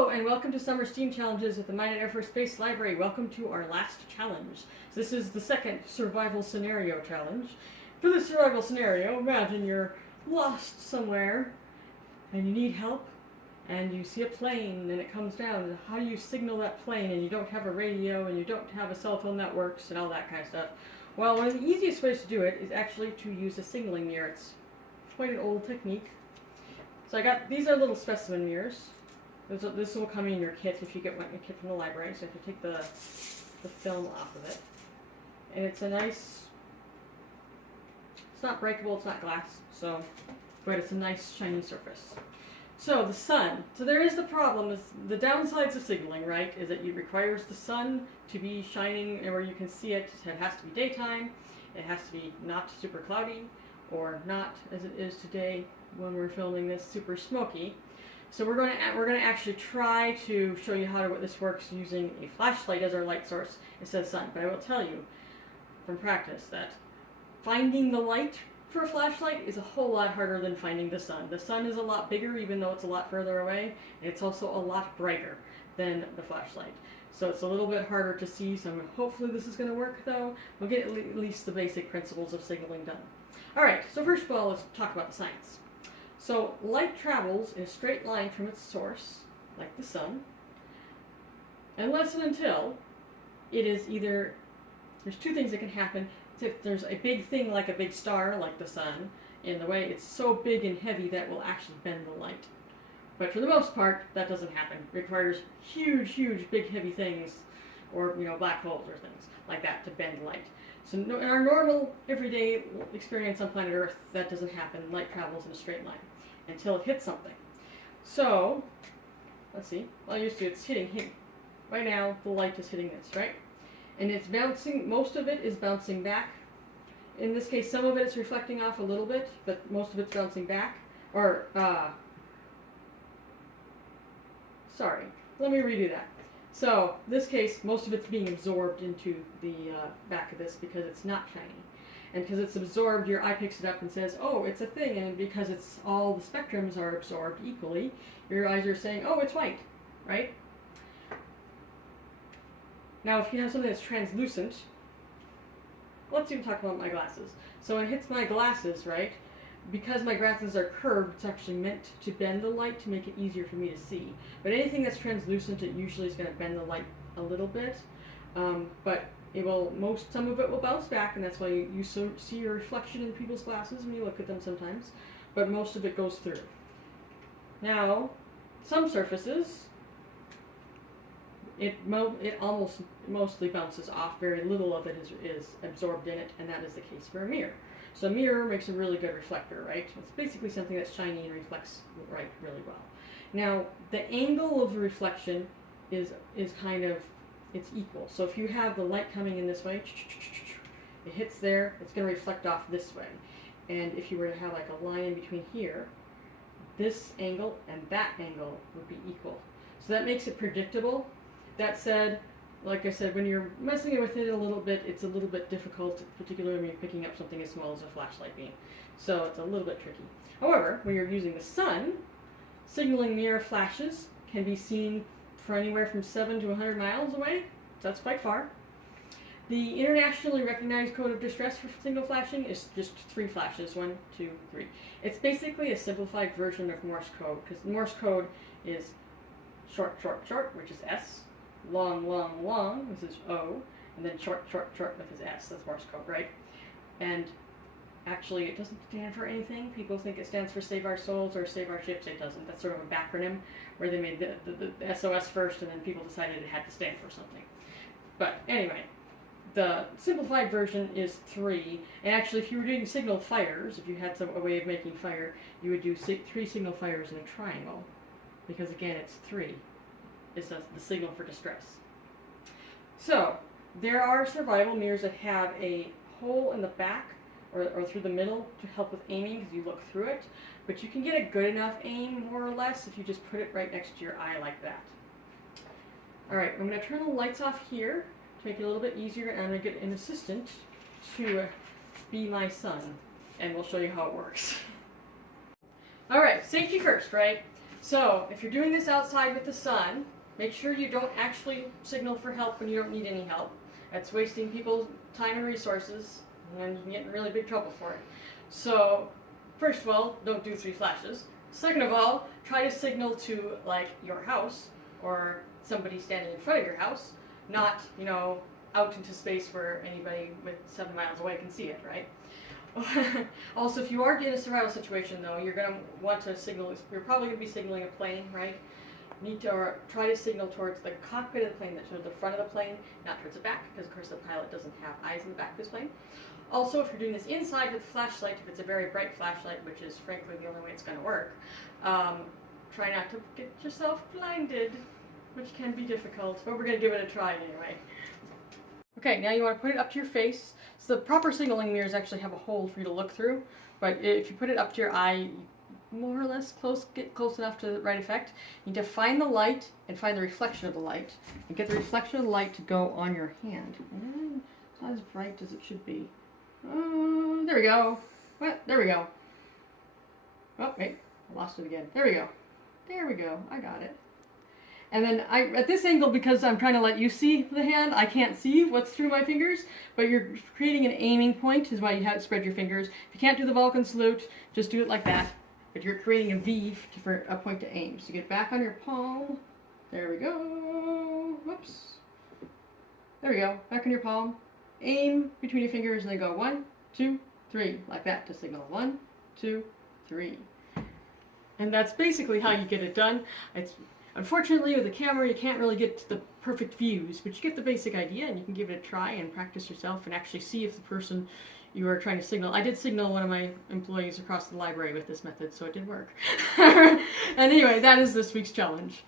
Hello and welcome to Summer STEAM Challenges at the Minot Air Force Base Library. Welcome to our last challenge. So this is the second survival scenario challenge. For this survival scenario, imagine you're lost somewhere and you need help and you see a plane and it comes down. How do you signal that plane and you don't have a radio and you don't have a cell phone that works and all that kind of stuff? Well, one of the easiest ways to do it is actually to use a signaling mirror. It's quite an old technique. So these are little specimen mirrors. This will come in your kit if you get one kit from the library. So you have to take the film off of it. And it's a nice, it's not breakable, it's not glass, but it's a nice shiny surface. So the sun. So there is the problem, is the downsides of signaling, right, is that it requires the sun to be shining and where you can see it. It has to be daytime, it has to be not super cloudy, or not, as it is today when we're filming this, super smoky. So we're going to actually try to show you how this works using a flashlight as our light source instead of sun. But I will tell you from practice that finding the light for a flashlight is a whole lot harder than finding the sun. The sun is a lot bigger, even though it's a lot further away, and it's also a lot brighter than the flashlight. So it's a little bit harder to see, so hopefully this is going to work though. We'll get at least the basic principles of signaling done. Alright, so first of all, let's talk about the science. So light travels in a straight line from its source, like the sun, unless and until it is either, there's two things that can happen. If there's a big thing like a big star, like the sun, in the way, it's so big and heavy that will actually bend the light. But for the most part, that doesn't happen. It requires huge, big, heavy things, or black holes or things like that to bend light. So in our normal, everyday experience on planet Earth, that doesn't happen. Light travels in a straight line until it hits something. So, let's see. Well, it's hitting. Right now, the light is hitting this, right? And it's bouncing, most of it is bouncing back. In this case, some of it is reflecting off a little bit, but most of it's bouncing back. Or, sorry, let me redo that. So, in this case, most of it's being absorbed into the back of this because it's not shiny. And because it's absorbed, your eye picks it up and says, oh, it's a thing. And because it's all the spectrums are absorbed equally, your eyes are saying, oh, it's white, right? Now, if you have something that's translucent, let's even talk about my glasses. So when it hits my glasses, right, because my glasses are curved, it's actually meant to bend the light to make it easier for me to see. But anything that's translucent, it usually is going to bend the light a little bit. But it will, some of it will bounce back, and that's why you see your reflection in people's glasses when you look at them sometimes. But most of it goes through. Now, some surfaces, it almost mostly bounces off. Very little of it is absorbed in it, and that is the case for a mirror. So a mirror makes a really good reflector, right? It's basically something that's shiny and reflects really well. Now, the angle of the reflection is kind of, it's equal. So if you have the light coming in this way, it hits there, it's going to reflect off this way. And if you were to have like a line in between here, this angle and that angle would be equal. So that makes it predictable. That said, like I said, when you're messing with it a little bit, it's a little bit difficult, particularly when you're picking up something as small as a flashlight beam. So it's a little bit tricky. However, when you're using the sun, signaling mirror flashes can be seen for anywhere from 7 to 100 miles away. So that's quite far. The internationally recognized code of distress for signal flashing is just 3 flashes, 1, 2, 3. It's basically a simplified version of Morse code, because Morse code is short, which is S, long, this is O, and then short, which is S. That's Morse code, right? And actually, it doesn't stand for anything. People think it stands for Save Our Souls or Save Our Ships. It doesn't. That's sort of a backronym where they made the SOS first, and then people decided it had to stand for something. But anyway, the simplified version is 3. And actually, if you were doing signal fires, if you had a way of making fire, you would do 3 signal fires in a triangle. Because again, it's 3. It's the signal for distress. So, there are survival mirrors that have a hole in the back or through the middle to help with aiming because you look through it. But you can get a good enough aim, more or less, if you just put it right next to your eye like that. Alright, I'm going to turn the lights off here to make it a little bit easier, and I'm going to get an assistant to be my son, and we'll show you how it works. Alright, safety first, right? So, if you're doing this outside with the sun, make sure you don't actually signal for help when you don't need any help. That's wasting people's time and resources, and then you can get in really big trouble for it. So, first of all, don't do 3 flashes. Second of all, try to signal to, like, your house or somebody standing in front of your house, not, out into space where anybody with 7 miles away can see it, right? Also, if you are in a survival situation, though, you're going to want to signal, you're probably going to be signaling a plane, right? You need to try to signal towards the cockpit of the plane, that's the front of the plane, not towards the back, because of course the pilot doesn't have eyes in the back of his plane. Also, if you're doing this inside with a flashlight, if it's a very bright flashlight, which is frankly the only way it's going to work, try not to get yourself blinded, which can be difficult, but we're going to give it a try anyway. Okay, now you want to put it up to your face. So the proper signaling mirrors actually have a hole for you to look through, but if you put it up to your eye, more or less get close enough to the right effect. You need to find the light and find the reflection of the light, and get the reflection of the light to go on your hand. It's not as bright as it should be. There we go. What? There we go. Oh, wait, I lost it again. There we go. There we go. I got it. And then at this angle, because I'm trying to let you see the hand, I can't see what's through my fingers, but you're creating an aiming point, is why you have to spread your fingers. If you can't do the Vulcan salute, just do it like that. But you're creating a V for a point to aim. So get back on your palm. There we go. Whoops. There we go. Back on your palm. Aim between your fingers and then go 1, 2, 3, like that to signal 1, 2, 3. And that's basically how you get it done. Unfortunately, with the camera, you can't really get the perfect views, but you get the basic idea, and you can give it a try and practice yourself and actually see if the person you are trying to signal. I did signal one of my employees across the library with this method, so it did work. And anyway, that is this week's challenge.